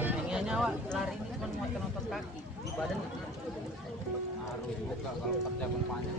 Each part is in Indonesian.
Pengennya awak lari ini cuma muatkan otot kaki di badan harus buka kalau perjalanan panjang.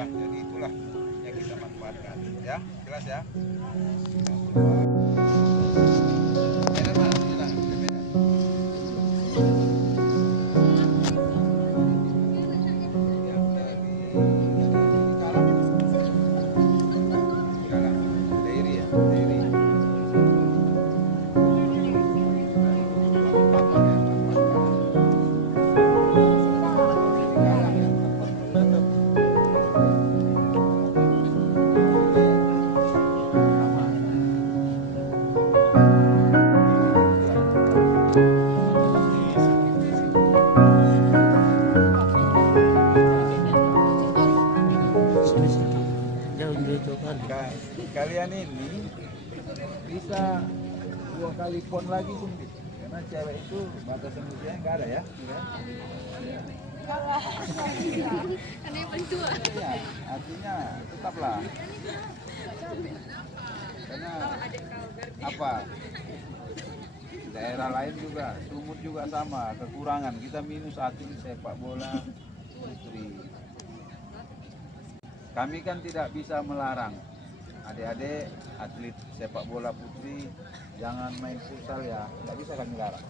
Jadi itulah yang kita manfaatkan, ya jelas ya. Kalian ini bisa 2 kali pon lagi suntik karena cewek itu batasan usianya nggak ada ya. Ya, artinya tetaplah karena apa, daerah lain juga Sumut juga sama kekurangan, kita minus atlet sepak bola putri. Kami kan tidak bisa melarang adik-adik atlet sepak bola putri jangan main futsal ya, nggak bisa kami larang.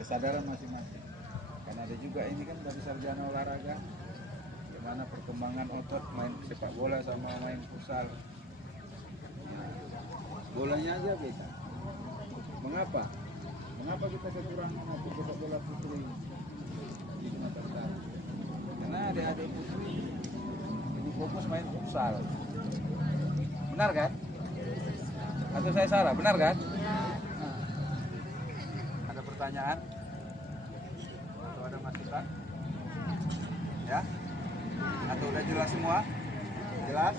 Kesadaran masing-masing. Karena ada juga ini kan dari sarjana olahraga, gimana perkembangan otot main sepak bola sama main futsal. Nah, bolanya aja beda. Mengapa? Mengapa kita kekurangan atlet sepak bola putri di Sumatera Utara? Karena adik-adik putri fokus main futsal. Benar kan? Atau saya salah? Benar kan? Nah, ada pertanyaan? Atau ada masukan? Ya? Atau udah jelas semua? Jelas?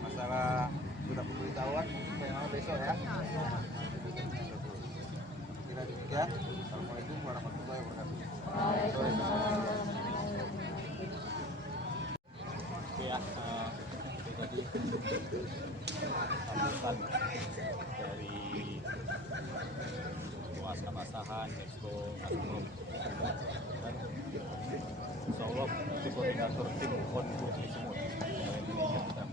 Masalah sudah pemberitahuan sampai besok ya? Kira demikian. Assalamualaikum warahmatullahi wabarakatuh. Ya, tadi sambutan dari kuasa basahan Expo Asmrum dan insya Allah itu koordinator tim PON Putri Sumut Indonesia kita.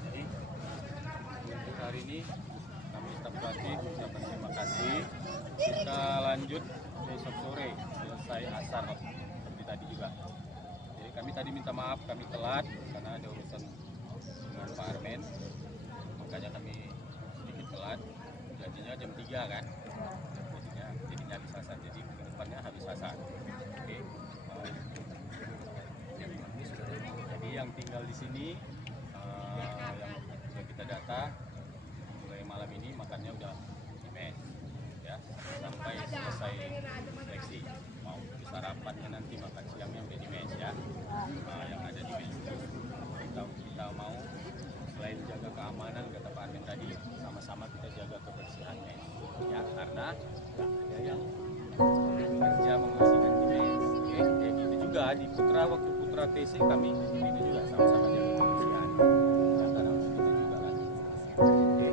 Jadi untuk hari ini kami tetap berlatih, ucapkan terima kasih. Kita lanjut besok sore selesai asar seperti tadi juga. Kami tadi minta maaf, kami telat karena ada urusan dengan Pak Armen, makanya kami sedikit telat. Jadinya jam 3 kan, jadinya habis asar, jadi ke depannya habis asar. Oke. Jadi yang tinggal di sini, yang sudah kita data, mulai malam ini makannya udah di mes, ya, sampai selesai seleksi. Mau sarapannya nanti makan siangnya udah di mes ya. Yang ada di mes kita mau selain jaga keamanan kata Pak Armin tadi, sama-sama kita jaga kebersihan mes ya, karena ada yang bekerja membersihkan di mes. Oke, kayak gitu juga di Putra, waktu Putra TC kami itu juga sama-sama jaga kebersihan. Karena kita juga kan. Oke.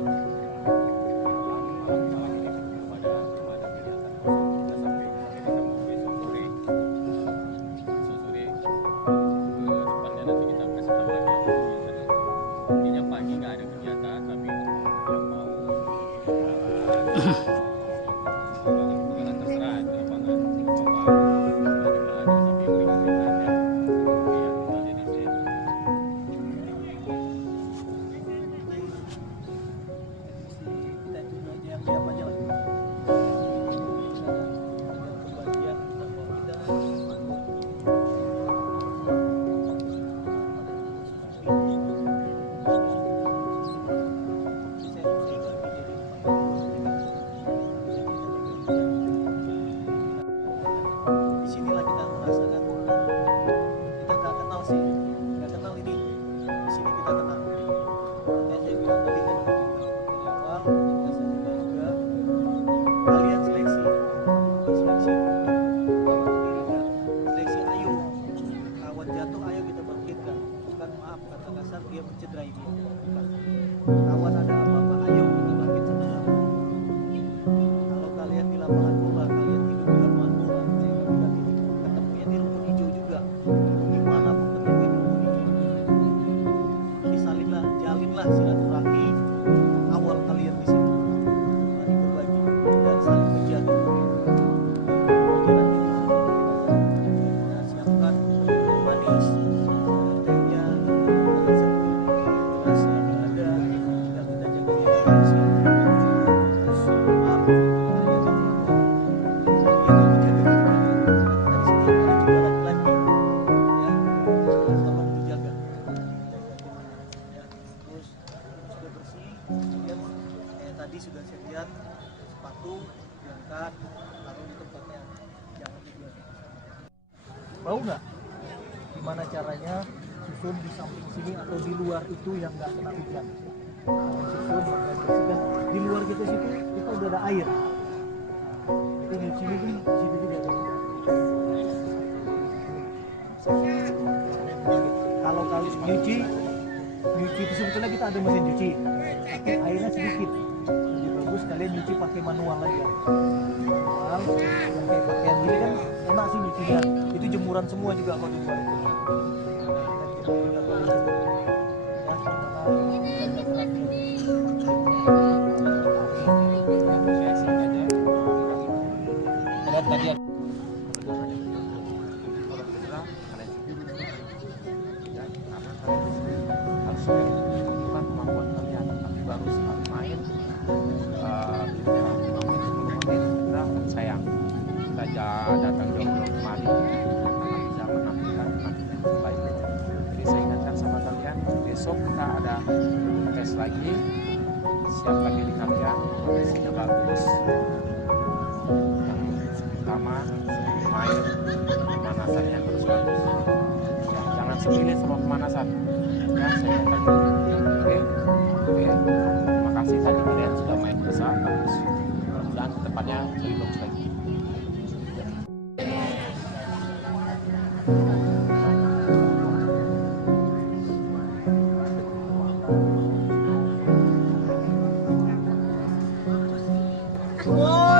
kemudian sepatu diangkat taruh di tempatnya, jangan dibuang. Tahu nggak gimana caranya susun di samping sini atau di luar itu yang nggak kena hujan? Susun dan bersihkan di luar kita situ kita udah ada air. Itu nyuci ini di situ juga ada. Kalau nyuci itu sebetulnya kita ada mesin cuci, tapi airnya sedikit. Lebih bagus kalian nyuci pakai manual aja. Manual yang kayak pakaian gini kan enak sih nyucinya. Itu jemuran semua juga kalau di luar itu. Bukan kemampuan kalian, tapi baru sekali main 5 menit kita sayang kita datang jauh-jauh kemari karena bisa menampilkan penampilan yang baik. Jadi saya ingatkan sama kalian, besok kita ada tes lagi, siapkan diri kalian, kondisinya bagus. Yang pertama main pemanasannya terus bagus, ya, jangan sepilih sama pemanasan. Ya, saya katakan oke. Terima kasih tadi kalian sudah main besar, bagus. Mudah-mudahan kedepannya lebih bagus lagi. Semua